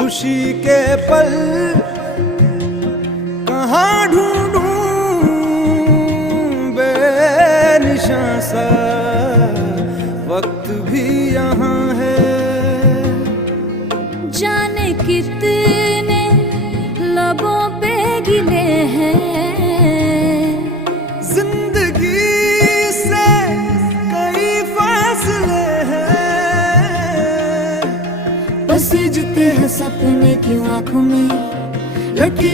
खुशी के पल कहाँ ढूंढूं, बेनिशां सा वक्त भी यहाँ है। जाने कितने लबों पे गिले हैं, जिंदगी से कई फासले हैं। बसीजते हैं सपने की आंखों में, लटके